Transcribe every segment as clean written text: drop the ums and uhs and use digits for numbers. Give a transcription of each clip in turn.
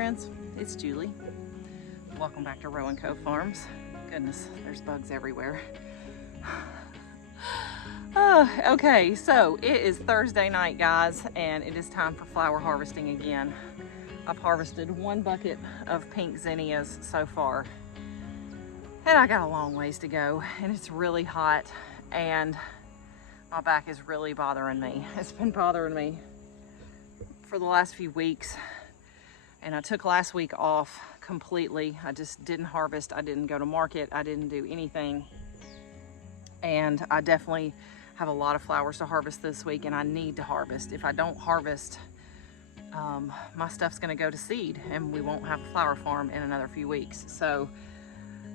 friends, it's Julie. Welcome back to Row & Co Farms. Goodness, there's bugs everywhere. Okay, so it is Thursday night, guys, and it is time for flower harvesting again. I've harvested 1 bucket of pink zinnias so far, and I got a long ways to go, and it's really hot, and my back is really bothering me. It's been bothering me for the last few weeks, and I took last week off completely. I just didn't harvest, I didn't go to market, I didn't do anything, and I definitely have a lot of flowers to harvest this week, and I need to harvest. If I don't harvest, my stuff's gonna go to seed, and we won't have a flower farm in another few weeks. So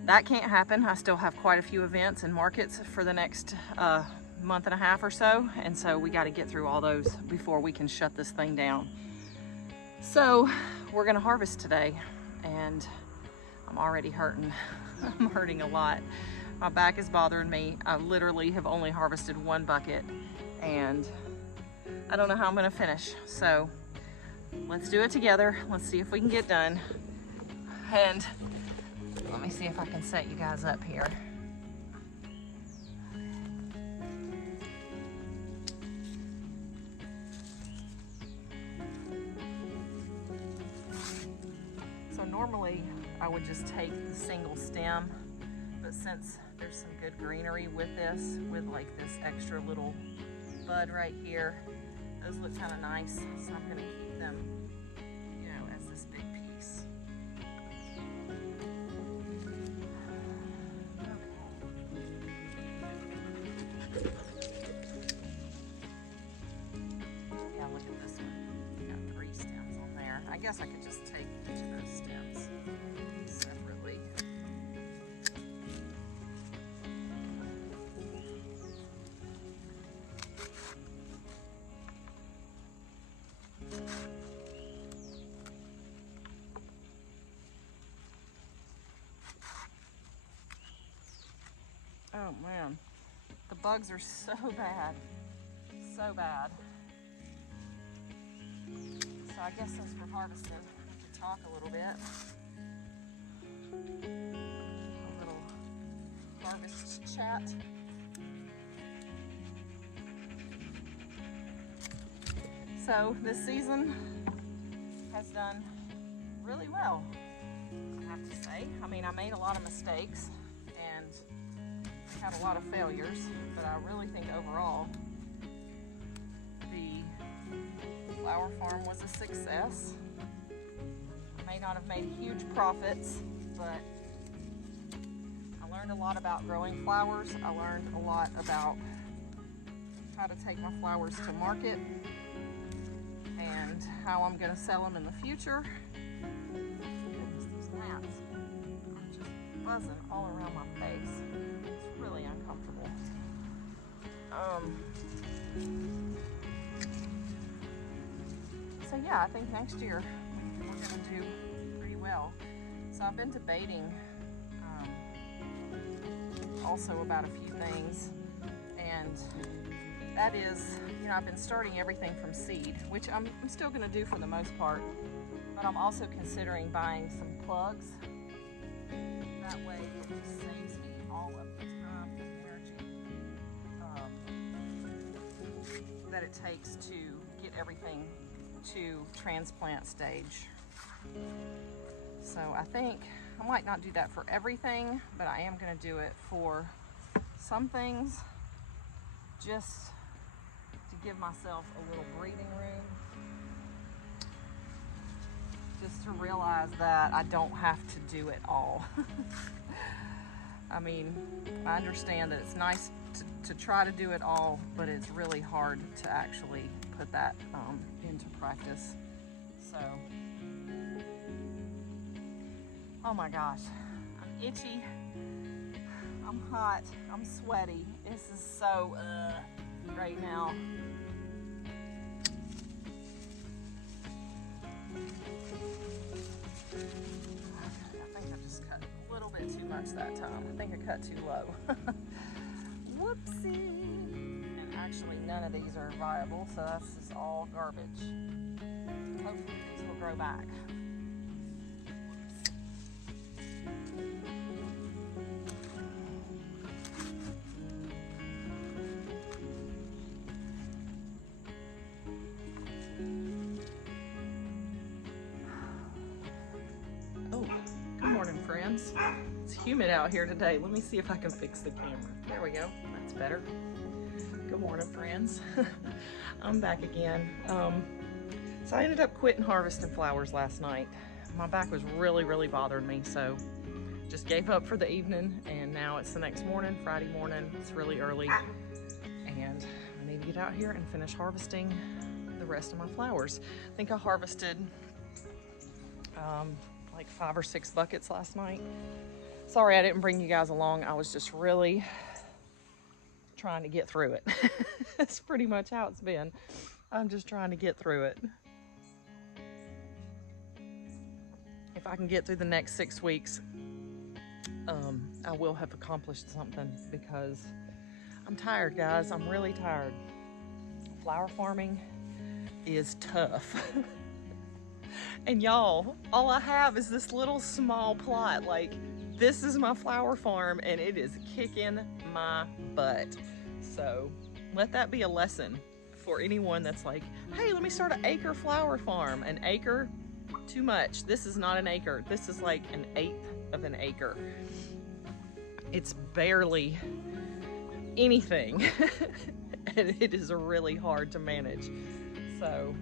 that can't happen. I still have quite a few events and markets for the next month and a half or so, and so we got to get through all those before we can shut this thing down. So we're gonna harvest today, and I'm already hurting. I'm hurting a lot. My back is bothering me. I literally have only harvested 1 bucket, and I don't know how I'm gonna finish. So let's do it together. Let's see if we can get done. And let me see if I can set you guys up here. So normally I would just take the single stem, but since there's some good greenery with this, with like this extra little bud right here, those look kind of nice, so I'm gonna keep them, you know, as this big piece. Yeah, look at this one. We got 3 stems on there. I guess I could just take each of those stems separately. Oh man, the bugs are so bad, so bad. So I guess since we're harvesting, we could talk a little bit. A little harvest chat. So this season has done really well, I have to say. I mean, I made a lot of mistakes and had a lot of failures, but I really think overall the flower farm was a success. I may not have made huge profits, but I learned a lot about growing flowers. I learned a lot about how to take my flowers to market and how I'm going to sell them in the future. Goodness, these gnats are just buzzing all around my face. It's really uncomfortable. So yeah, I think next year we're going to do pretty well. So I've been debating also about a few things, and that is, you know, I've been starting everything from seed, which I'm still going to do for the most part, but I'm also considering buying some plugs. That way it just saves me all of the time and energy that it takes to get everything to transplant stage. So I think I might not do that for everything, but I am going to do it for some things, just to give myself a little breathing room, just to realize that I don't have to do it all. I mean, I understand that it's nice to try to do it all, but it's really hard to actually put that into practice. So, oh my gosh, I'm itchy, I'm hot, I'm sweaty. This is so right now. I think I just cut a little bit too much that time. I think I cut too low. Whoopsie. And actually none of these are viable, so that's just all garbage. Hopefully these will grow back. friends. It's humid out here today. Let me see if I can fix the camera. There we go. That's better. Good morning, friends. I'm back again. So I ended up quitting harvesting flowers last night. My back was really bothering me, so just gave up for the evening, and now it's the next morning, Friday morning. It's really early, and I need to get out here and finish harvesting the rest of my flowers. I think I harvested like 5 or 6 buckets last night. Sorry I didn't bring you guys along. I was just really trying to get through it. That's pretty much how it's been. I'm just trying to get through it. If I can get through the next 6 weeks, I will have accomplished something, because I'm tired, guys. I'm really tired. Flower farming is tough. And y'all, all I have is this little small plot. Like, this is my flower farm, and it is kicking my butt. So let that be a lesson for anyone that's like, hey, let me start an acre flower farm. An acre? Too much. This is not an acre. This is like 1/8 of an acre. It's barely anything. And it is really hard to manage. So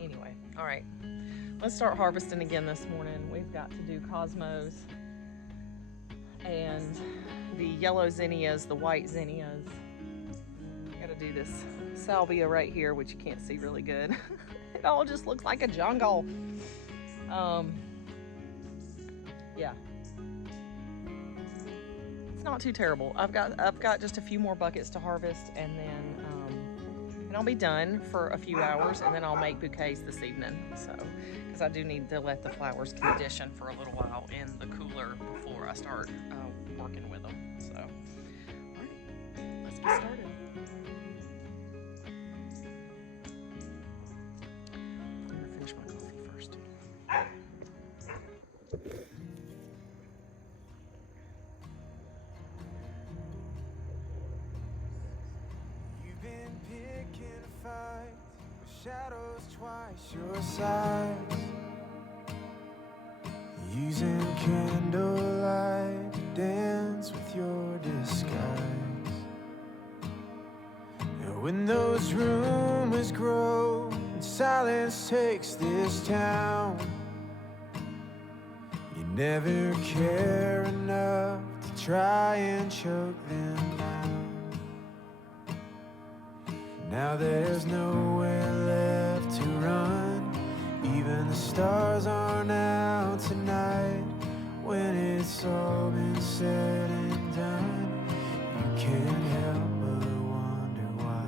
anyway, all right, let's start harvesting again this morning. We've got to do cosmos and the yellow zinnias, the white zinnias. Got to do this salvia right here, which you can't see really good. It all just looks like a jungle. Yeah, it's not too terrible. I've got just a few more buckets to harvest, and then I'll be done for a few hours, and then I'll make bouquets this evening. So, because I do need to let the flowers condition for a little while in the cooler before I start working with them. So, all right, let's get started. I'm gonna finish my coffee first. Shadows twice your size, using candlelight to dance with your disguise. And when those rumors grow and silence takes this town, you never care enough to try and choke them down. Now there's nowhere left to run. Even the stars aren't out tonight. When it's all been said and done, you can't help but wonder why.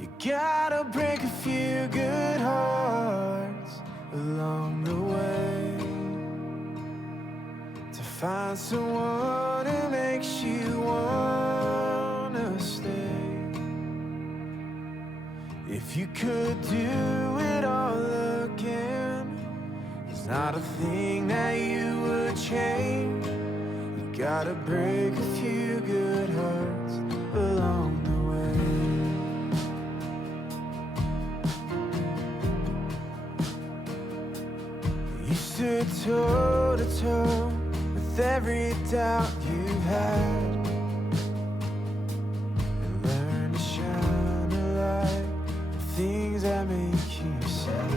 You gotta break a few good hearts along the way to find someone who makes you wanna stay. If you could do it all again, there's not a thing that you would change. You gotta break a few good hearts along the way. You stood toe to toe with every doubt you've had, and learn to shine a light on things that make you sad.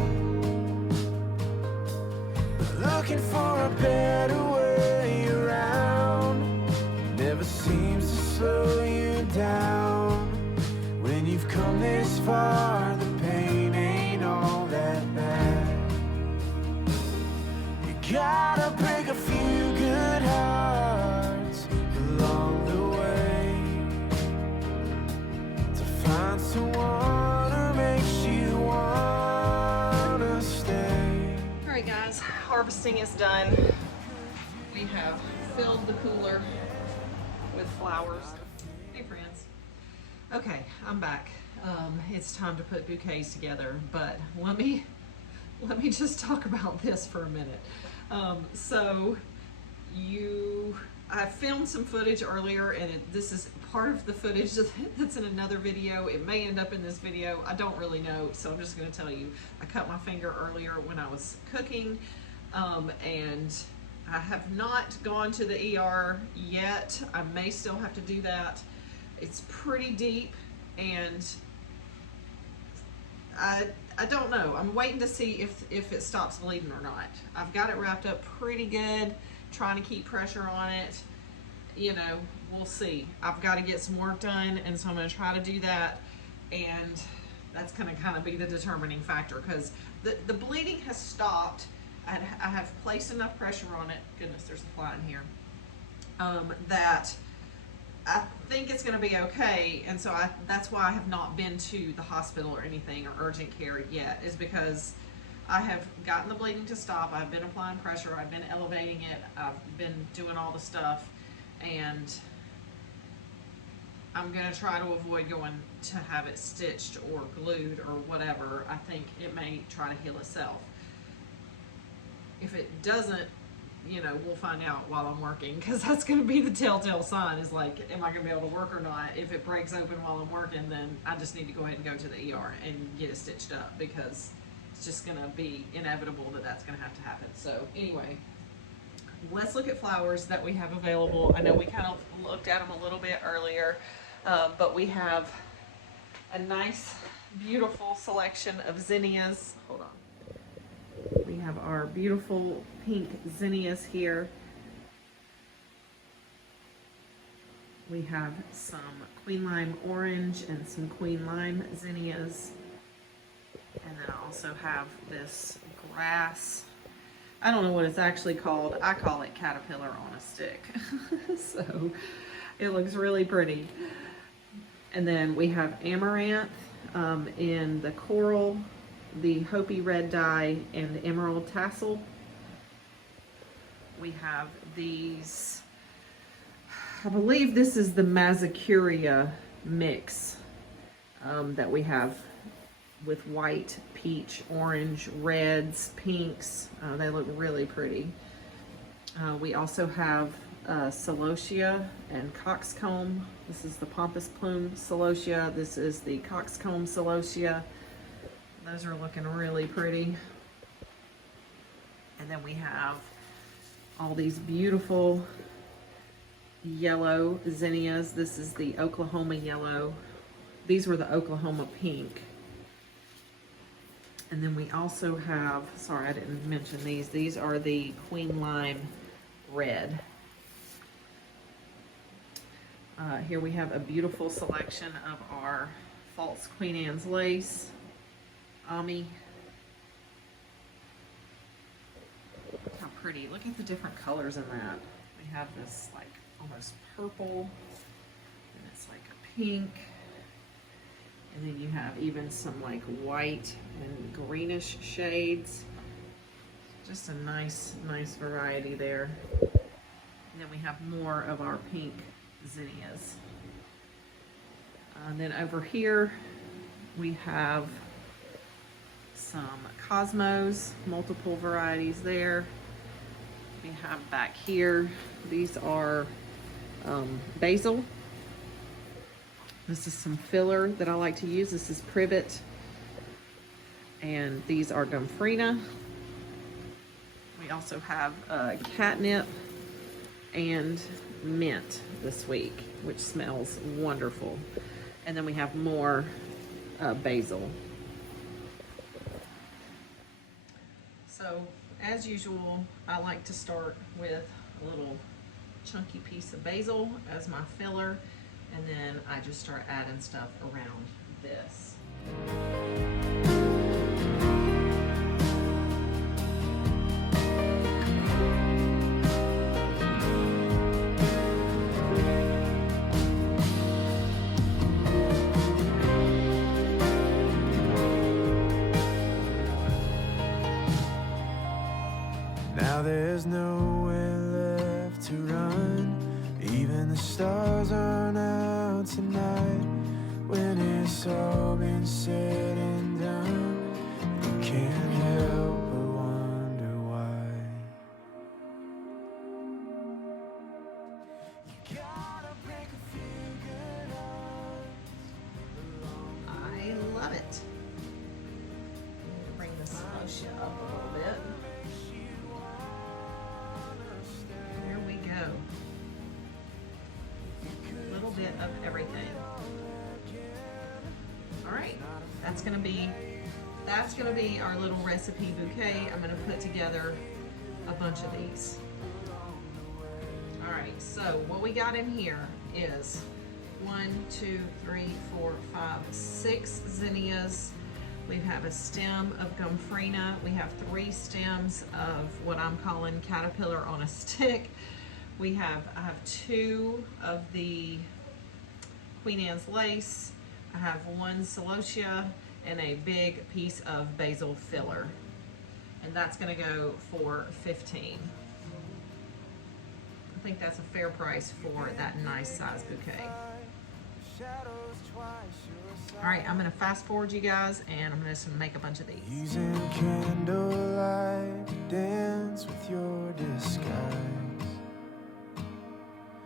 But looking for a better way around never seems to slow you down. When you've come this far, the pain ain't all that bad. You gotta break a few good hearts along the way to find someone who makes you wanna stay. All right, guys, harvesting is done. We have filled the cooler with flowers. Hey, friends. Okay, I'm back. It's time to put bouquets together, but let me just talk about this for a minute. So you I filmed some footage earlier, and this is part of the footage that's in another video. It may end up in this video. I don't really know, so I'm just going to tell you. I cut my finger earlier when I was cooking, and I have not gone to the ER yet. I may still have to do that. It's pretty deep, and I don't know. I'm waiting to see if it stops bleeding or not. I've got it wrapped up pretty good, trying to keep pressure on it. You know, we'll see. I've got to get some work done, and so I'm going to try to do that, and that's going to kind of be the determining factor, because the bleeding has stopped. I have placed enough pressure on it. Goodness, there's a fly in here. That I think it's going to be okay, and so that's why I have not been to the hospital or anything or urgent care yet, is because I have gotten the bleeding to stop. I've been applying pressure. I've been elevating it. I've been doing all the stuff, and I'm going to try to avoid going to have it stitched or glued or whatever. I think it may try to heal itself. If it doesn't, you know, we'll find out while I'm working, because that's going to be the telltale sign, is like, am I going to be able to work or not? If it breaks open while I'm working, then I just need to go ahead and go to the ER and get it stitched up, because it's just going to be inevitable that that's going to have to happen. So anyway, let's look at flowers that we have available. I know we kind of looked at them a little bit earlier, but we have a nice, beautiful selection of zinnias. Hold on. We have our beautiful pink zinnias here. We have some queen lime orange and some queen lime zinnias. And then I also have this grass. I don't know what it's actually called. I call it caterpillar on a stick. So it looks really pretty. And then we have amaranth in the coral, the Hopi red dye, and the emerald tassel. We have these, I believe this is the Alexapure mix that we have with white, peach, orange, reds, pinks. They look really pretty. We also have celosia and coxcomb. This is the pampas plume celosia. This is the coxcomb celosia. Those are looking really pretty. And then we have all these beautiful yellow zinnias. This is the Oklahoma yellow. These were the Oklahoma pink. And then we also have, sorry I didn't mention these. These are the queen lime red. Here we have a beautiful selection of our false Queen Anne's lace. Ami. Look how pretty. Look at the different colors in that. We have this like almost purple, and it's like a pink, and then you have even some like white and greenish shades. Just a nice variety there. And then we have more of our pink zinnias. And then over here we have some cosmos, multiple varieties there. We have back here, these are basil. This is some filler that I like to use. This is privet, and these are gomphrena. We also have catnip and mint this week, which smells wonderful. And then we have more basil. So, as usual, I like to start with a little chunky piece of basil as my filler, and then I just start adding stuff around this. Now there's nowhere left to run. Even the stars aren't out tonight. When it's all been said and done, you can't help but wonder why. celosia up a little bit. Here we go. A little bit of everything. All right, that's gonna be our little recipe bouquet. I'm gonna put together a bunch of these. All right, so what we got in here is 1, 2, 3, 4, 5, 6 zinnias. We have a stem of gomphrena. We have 3 stems of what I'm calling caterpillar on a stick. I have 2 of the Queen Anne's lace. I have 1 celosia and a big piece of basil filler. And that's gonna go for $15. I think that's a fair price for that nice size bouquet. All right, I'm gonna fast forward you guys and I'm gonna just make a bunch of these. Using candlelight to dance with your disguise.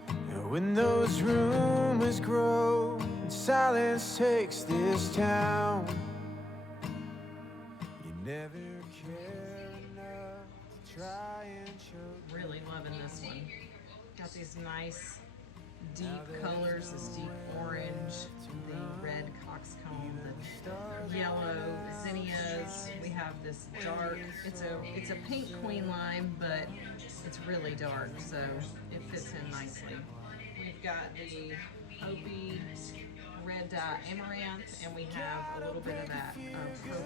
And when those rumors grow and silence takes this town, you never care enough to try and choke. Really loving this one. Got these nice deep colors, this deep orange, the red coxcomb, the yellow zinnias. We have this dark, it's a pink queen lime, but it's really dark, so it fits in nicely. We've got the Opie red dye amaranth, and we have a little bit of that purple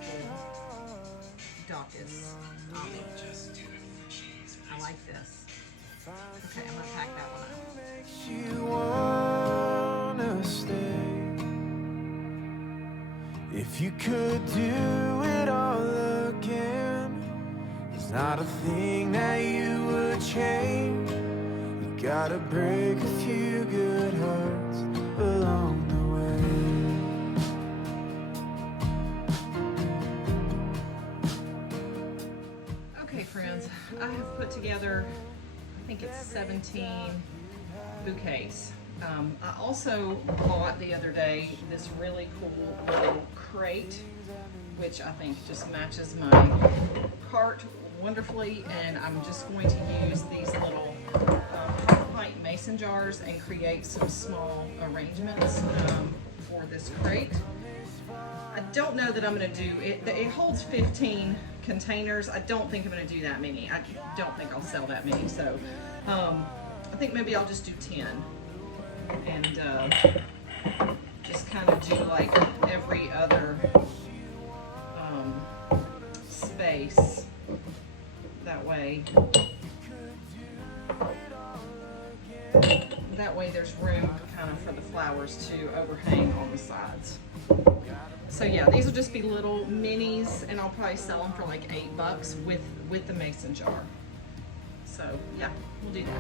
Daucus. I like this. Okay, I'm gonna pack that one up. Makes you wanna stay. If you could do it all again, there's not a thing that you would change. You gotta break a few good hearts along the way. Okay, friends, I have put together, I think it's 17 bouquets. I also bought the other day this really cool little crate, which I think just matches my cart wonderfully, and I'm just going to use these little pint mason jars and create some small arrangements for this crate. I don't know that I'm going to do it. It holds 15 containers. I don't think I'm going to do that many. I don't think I'll sell that many. So I think maybe I'll just do 10 and just kind of do like every other space. That way there's room kind of for the flowers to overhang on the sides. So yeah, these will just be little minis, and I'll probably sell them for like $8 with the mason jar. So yeah, we'll do that.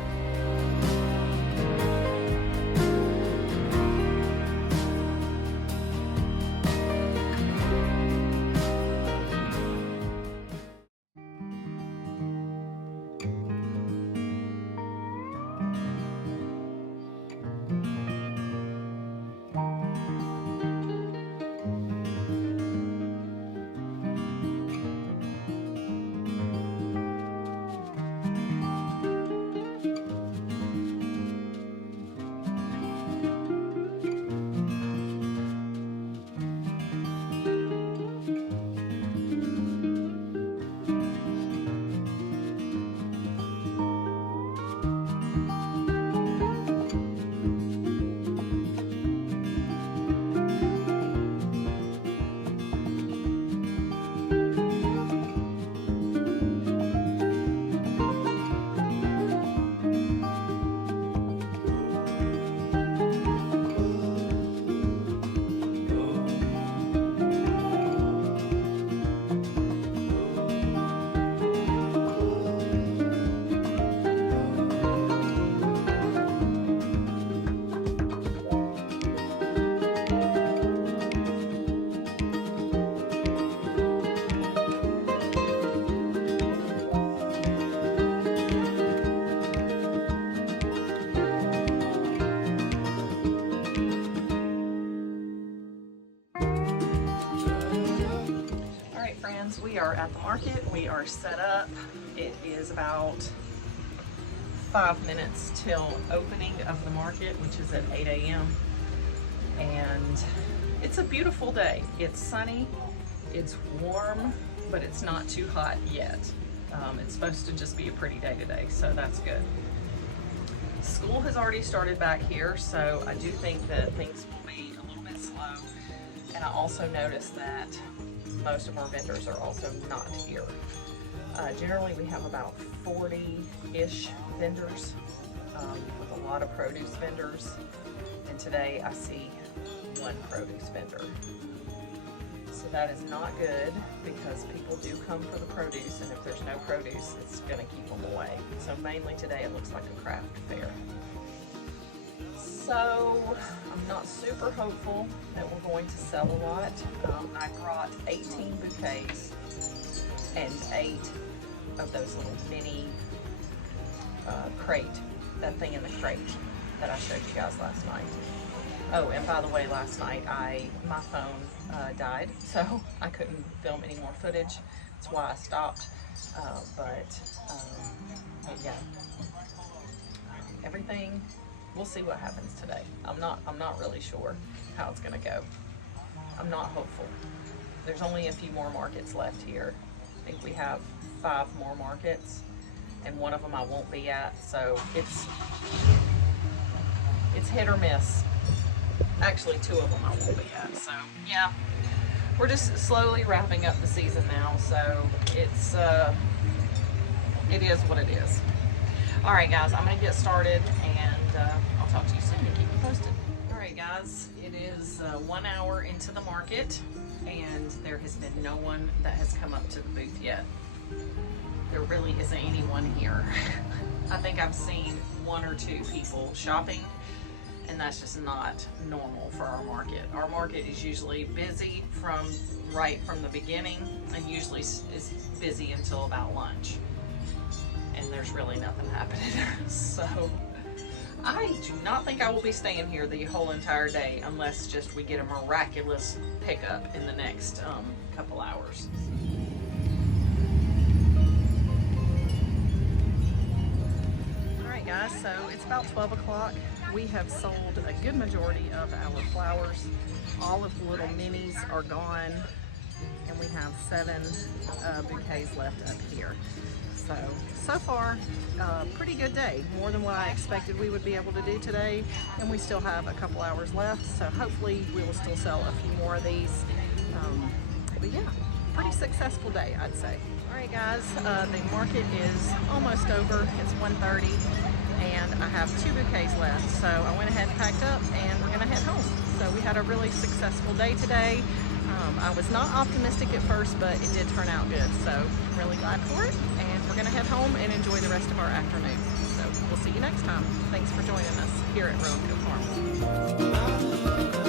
friends, we are at the market. We are set up. It is about 5 minutes till opening of the market, which is at 8 a.m. And it's a beautiful day. It's sunny, it's warm, but it's not too hot yet. It's supposed to just be a pretty day today, so that's good. School has already started back here, so I do think that things will be a little bit slow. And I also noticed that most of our vendors are also not here. Generally we have about 40-ish vendors, with a lot of produce vendors. And today I see one produce vendor. So that is not good because people do come for the produce, and if there's no produce, it's gonna keep them away. So mainly today it looks like a craft fair. So I'm not super hopeful that we're going to sell a lot. I brought 18 bouquets and 8 of those little mini crate, that thing in the crate that I showed you guys last night. Oh, and by the way, last night my phone died, so I couldn't film any more footage. That's why I stopped. But yeah, everything. We'll see what happens today. I'm not really sure how it's gonna go. I'm not hopeful. There's only a few more markets left here. I think we have 5 more markets, and one of them I won't be at. So it's hit or miss. Actually, 2 of them I won't be at. So yeah, we're just slowly wrapping up the season now. So it's it is what it is. All right, guys, I'm gonna get started, and I'll talk to you soon and keep you posted. All right, guys, it is 1 hour into the market, and there has been no one that has come up to the booth yet. There really isn't anyone here. I think I've seen 1 or 2 people shopping, and that's just not normal for our market. Our market is usually busy right from the beginning, and usually is busy until about lunch. And there's really nothing happening. So I do not think I will be staying here the whole entire day unless just we get a miraculous pickup in the next couple hours. All right, guys, so it's about 12 o'clock. We have sold a good majority of our flowers. All of the little minis are gone, and we have 7 bouquets left up here. So far, pretty good day. More than what I expected we would be able to do today, and we still have a couple hours left, so hopefully we will still sell a few more of these. But yeah, pretty successful day, I'd say. All right, guys, the market is almost over. It's 1:30, and I have 2 bouquets left, so I went ahead and packed up, and we're gonna head home. So we had a really successful day today. I was not optimistic at first, but it did turn out good, so I'm really glad for it. And we're gonna head home and enjoy the rest of our afternoon. So we'll see you next time. Thanks for joining us here at Roanoke Farms.